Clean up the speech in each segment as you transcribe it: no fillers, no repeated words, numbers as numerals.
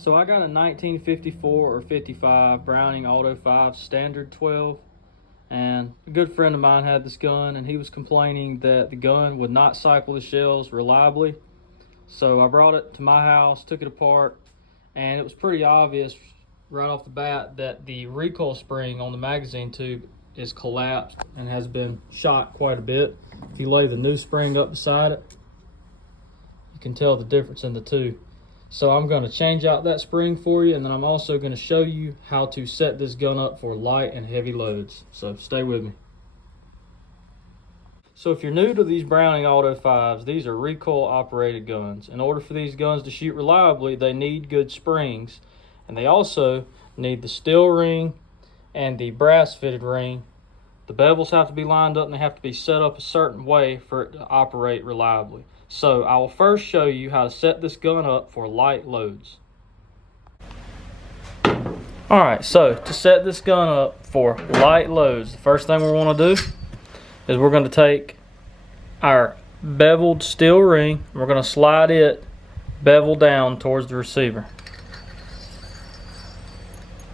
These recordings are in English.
So I got a 1954 or 55 Browning Auto 5 Standard 12, and a good friend of mine had this gun, and he was complaining that the gun would not cycle the shells reliably. So I brought it to my house, took it apart, and it was pretty obvious right off the bat that the recoil spring on the magazine tube is collapsed and has been shot quite a bit. If you lay the new spring up beside it, you can tell the difference in the two. So I'm going to change out that spring for you, and then I'm also going to show you how to set this gun up for light and heavy loads. So stay with me. So if you're new to these Browning Auto 5s, these are recoil operated guns. In order for these guns to shoot reliably, they need good springs, and they also need the steel ring and the brass fitted ring. The bevels have to be lined up and they have to be set up a certain way for it to operate reliably. So I will first show you how to set this gun up for light loads. Alright, so to set this gun up for light loads, the first thing we want to do is we're going to take our beveled steel ring, we're going to slide it bevel down towards the receiver.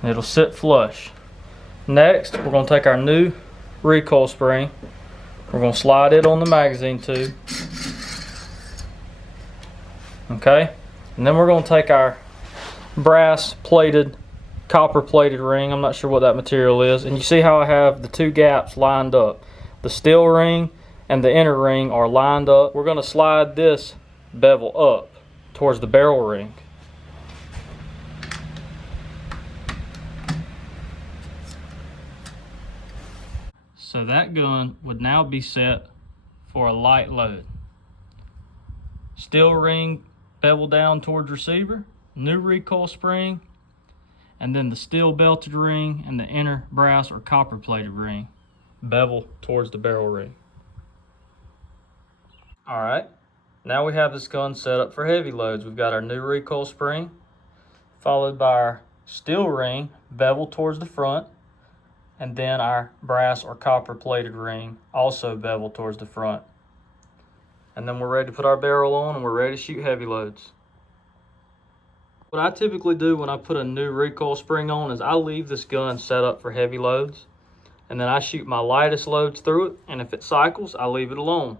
It'll sit flush. Next, we're going to take our new recoil spring, we're going to slide it on the magazine tube. Okay, and then we're going to take our brass plated, copper plated ring, I'm not sure what that material is, and you see how I have the two gaps lined up. The steel ring and the inner ring are lined up. We're going to slide this bevel up towards the barrel ring. So that gun would now be set for a light load. Steel ring bevel down towards receiver, new recoil spring, and then the steel belted ring and the inner brass or copper plated ring bevel towards the barrel ring. Alright, now we have this gun set up for heavy loads. We've got our new recoil spring, followed by our steel ring bevel towards the front, and then our brass or copper plated ring also bevel towards the front. And then we're ready to put our barrel on and we're ready to shoot heavy loads. What I typically do when I put a new recoil spring on is I leave this gun set up for heavy loads, and then I shoot my lightest loads through it, and if it cycles, I leave it alone.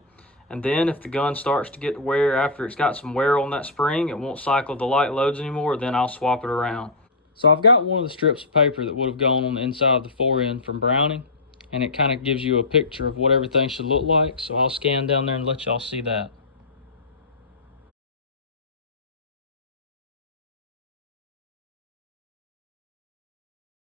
And then if the gun starts to get to wear, after it's got some wear on that spring, it won't cycle the light loads anymore, then I'll swap it around. So I've got one of the strips of paper that would have gone on the inside of the forend from Browning, and it kind of gives you a picture of what everything should look like. So I'll scan down there and let y'all see that.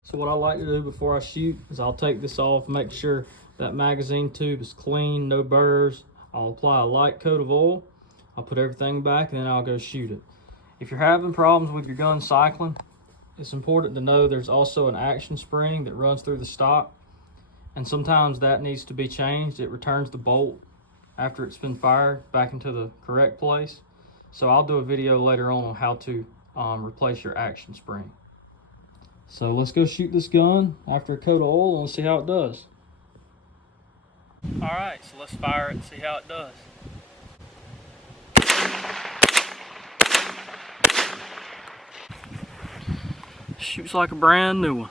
So what I like to do before I shoot is I'll take this off, make sure that magazine tube is clean, no burrs. I'll apply a light coat of oil, I'll put everything back, and then I'll go shoot it. If you're having problems with your gun cycling, it's important to know there's also an action spring that runs through the stock, and sometimes that needs to be changed. It returns the bolt after it's been fired back into the correct place. So I'll do a video later on how to replace your action spring. So let's go shoot this gun after a coat of oil and let's see how it does. Alright, so let's fire it and see how it does. Shoots like a brand new one.